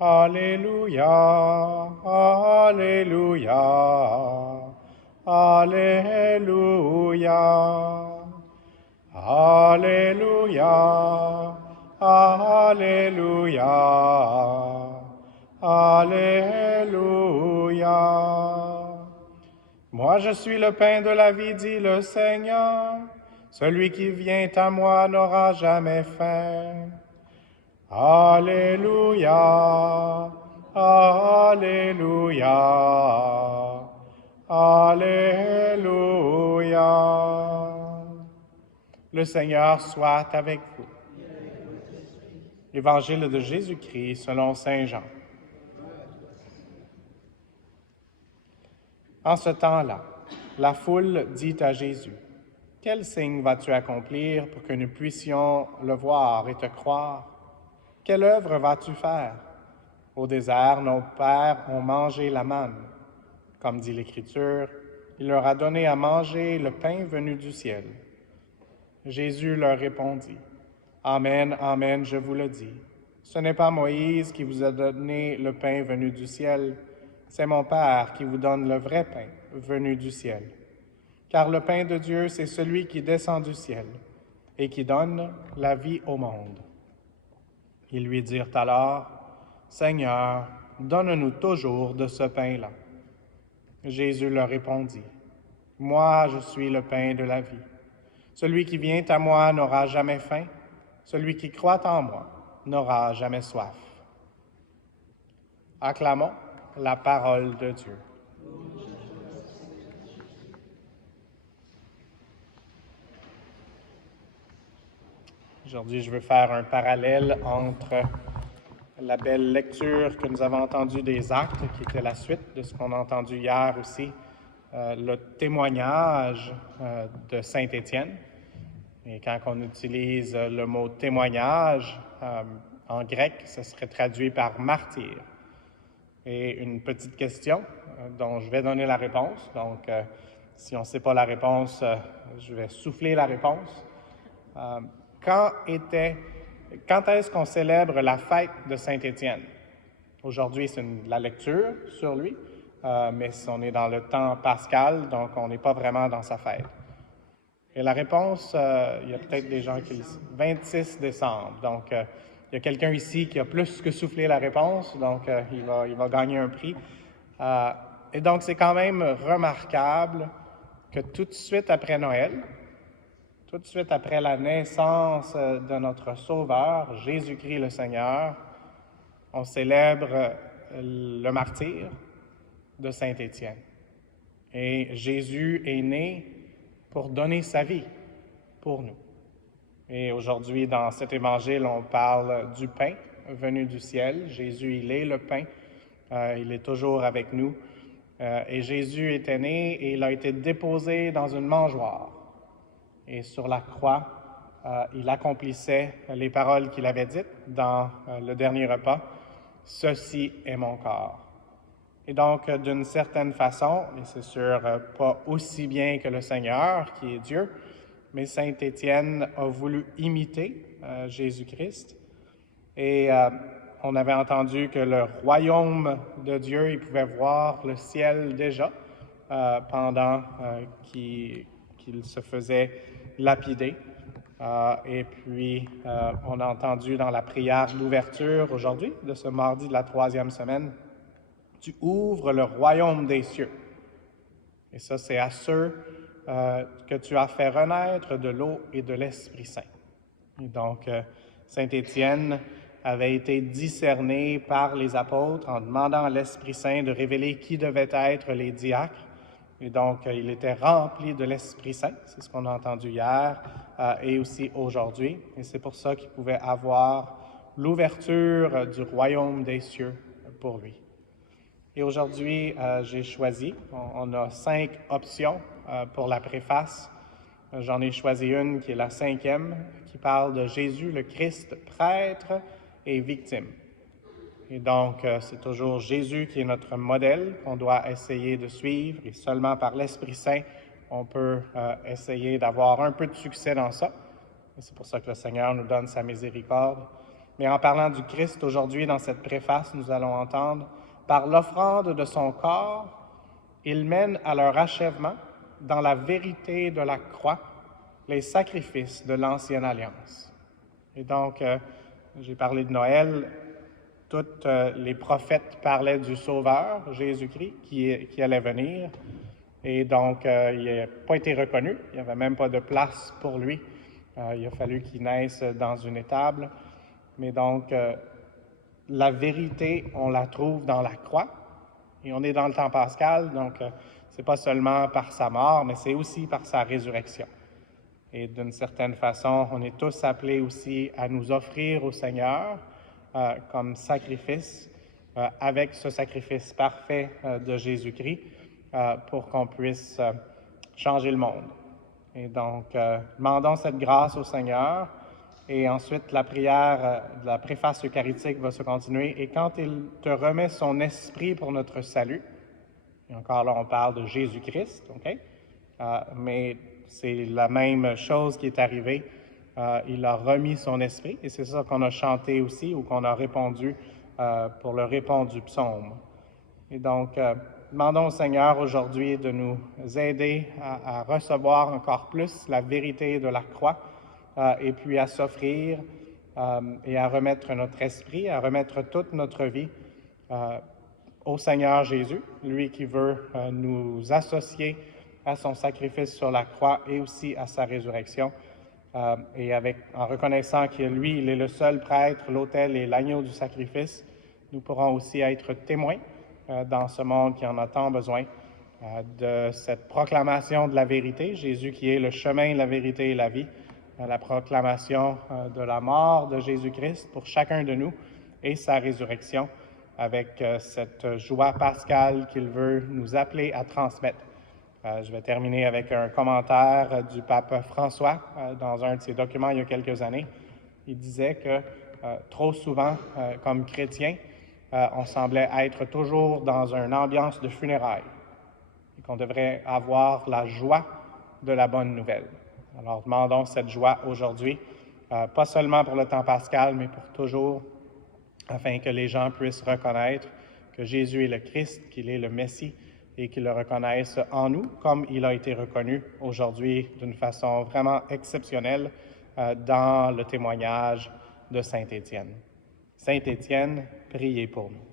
Alléluia, Alléluia, Alléluia, Alléluia, Alléluia, Alléluia. Moi je suis le pain de la vie, dit le Seigneur. Celui qui vient à moi n'aura jamais faim. Alléluia, Alléluia, Alléluia. Le Seigneur soit avec vous. Évangile de Jésus-Christ selon saint Jean. En ce temps-là, la foule dit à Jésus, « Quel signe vas-tu accomplir pour que nous puissions le voir et te croire? Quelle œuvre vas-tu faire? Au désert, nos pères ont mangé la manne. Comme dit l'Écriture, il leur a donné à manger le pain venu du ciel. » Jésus leur répondit, « Amen, amen, je vous le dis. Ce n'est pas Moïse qui vous a donné le pain venu du ciel, c'est mon Père qui vous donne le vrai pain venu du ciel. Car le pain de Dieu, c'est celui qui descend du ciel et qui donne la vie au monde. » Ils lui dirent alors, « Seigneur, donne-nous toujours de ce pain-là. » Jésus leur répondit, « Moi, je suis le pain de la vie. Celui qui vient à moi n'aura jamais faim. Celui qui croit en moi n'aura jamais soif. » Acclamons la parole de Dieu. Aujourd'hui, je veux faire un parallèle entre la belle lecture que nous avons entendue des Actes, qui était la suite de ce qu'on a entendu hier aussi, le témoignage de Saint Étienne. Et quand on utilise le mot témoignage, en grec, ce serait traduit par martyr. Et une petite question dont je vais donner la réponse. Donc, si on ne sait pas la réponse, je vais souffler la réponse. Quand est-ce qu'on célèbre la fête de Saint-Étienne? Aujourd'hui, c'est la lecture sur lui, mais on est dans le temps pascal, donc on n'est pas vraiment dans sa fête. Et la réponse, il y a peut-être des gens qui le disent, 26 décembre. Donc, il y a quelqu'un ici qui a plus que soufflé la réponse, donc il va gagner un prix. Et donc, c'est quand même remarquable que tout de suite après Noël, tout de suite après la naissance de notre Sauveur, Jésus-Christ le Seigneur, on célèbre le martyre de Saint-Étienne. Et Jésus est né pour donner sa vie pour nous. Et aujourd'hui, dans cet évangile, on parle du pain venu du ciel. Jésus, il est le pain. Il est toujours avec nous. Et Jésus était né et il a été déposé dans une mangeoire. Et sur la croix, il accomplissait les paroles qu'il avait dites dans le dernier repas, « Ceci est mon corps ». Et donc, d'une certaine façon, et c'est sûr pas aussi bien que le Seigneur, qui est Dieu, mais Saint Étienne a voulu imiter Jésus-Christ. Et on avait entendu que le royaume de Dieu, il pouvait voir le ciel déjà pendant qu'il se faisait lapider. Et puis, on a entendu dans la prière d'ouverture aujourd'hui, de ce mardi de la 3e semaine, « Tu ouvres le royaume des cieux. » Et ça, c'est à ceux que tu as fait renaître de l'eau et de l'Esprit Saint. Et donc, Saint Étienne avait été discerné par les apôtres en demandant à l'Esprit Saint de révéler qui devaient être les diacres. Et donc, il était rempli de l'Esprit Saint, c'est ce qu'on a entendu hier et aussi aujourd'hui. Et c'est pour ça qu'il pouvait avoir l'ouverture du royaume des cieux pour lui. Et aujourd'hui, j'ai choisi, on a 5 options pour la préface. J'en ai choisi une qui est la 5e, qui parle de Jésus, le Christ, prêtre et victime. Et donc, c'est toujours Jésus qui est notre modèle qu'on doit essayer de suivre. Et seulement par l'Esprit Saint, on peut essayer d'avoir un peu de succès dans ça. Et c'est pour ça que le Seigneur nous donne sa miséricorde. Mais en parlant du Christ aujourd'hui, dans cette préface, nous allons entendre « Par l'offrande de son corps, il mène à leur achèvement, dans la vérité de la croix, les sacrifices de l'Ancienne Alliance. » Et donc, j'ai parlé de Noël, tous les prophètes parlaient du Sauveur, Jésus-Christ, qui allait venir. Et donc, il n'a pas été reconnu, il n'y avait même pas de place pour lui. Il a fallu qu'il naisse dans une étable. Mais donc, la vérité, on la trouve dans la croix. Et on est dans le temps pascal, donc c'est pas seulement par sa mort, mais c'est aussi par sa résurrection. Et d'une certaine façon, on est tous appelés aussi à nous offrir au Seigneur comme sacrifice, avec ce sacrifice parfait de Jésus-Christ, pour qu'on puisse changer le monde. Et donc, demandons cette grâce au Seigneur. Et ensuite, la prière de la préface eucharistique va se continuer. Et quand il te remet son esprit pour notre salut, et encore là, on parle de Jésus-Christ, OK? Mais c'est la même chose qui est arrivée. Il a remis son esprit, et c'est ça qu'on a chanté aussi, ou qu'on a répondu pour le répondre du psaume. Et donc, demandons au Seigneur aujourd'hui de nous aider à recevoir encore plus la vérité de la croix, et puis à s'offrir et à remettre notre esprit, à remettre toute notre vie au Seigneur Jésus, lui qui veut nous associer à son sacrifice sur la croix et aussi à sa résurrection. Et en reconnaissant que lui, il est le seul prêtre, l'autel et l'agneau du sacrifice, nous pourrons aussi être témoins dans ce monde qui en a tant besoin de cette proclamation de la vérité, Jésus qui est le chemin, la vérité et la vie, la proclamation de la mort de Jésus-Christ pour chacun de nous et sa résurrection avec cette joie pascale qu'il veut nous appeler à transmettre. Je vais terminer avec un commentaire du pape François dans un de ses documents il y a quelques années. Il disait que trop souvent, comme chrétiens, on semblait être toujours dans une ambiance de funérailles et qu'on devrait avoir la joie de la bonne nouvelle. Alors, demandons cette joie aujourd'hui, pas seulement pour le temps pascal, mais pour toujours, afin que les gens puissent reconnaître que Jésus est le Christ, qu'il est le Messie, et qu'ils le reconnaissent en nous, comme il a été reconnu aujourd'hui d'une façon vraiment exceptionnelle dans le témoignage de Saint Étienne. Saint Étienne, priez pour nous.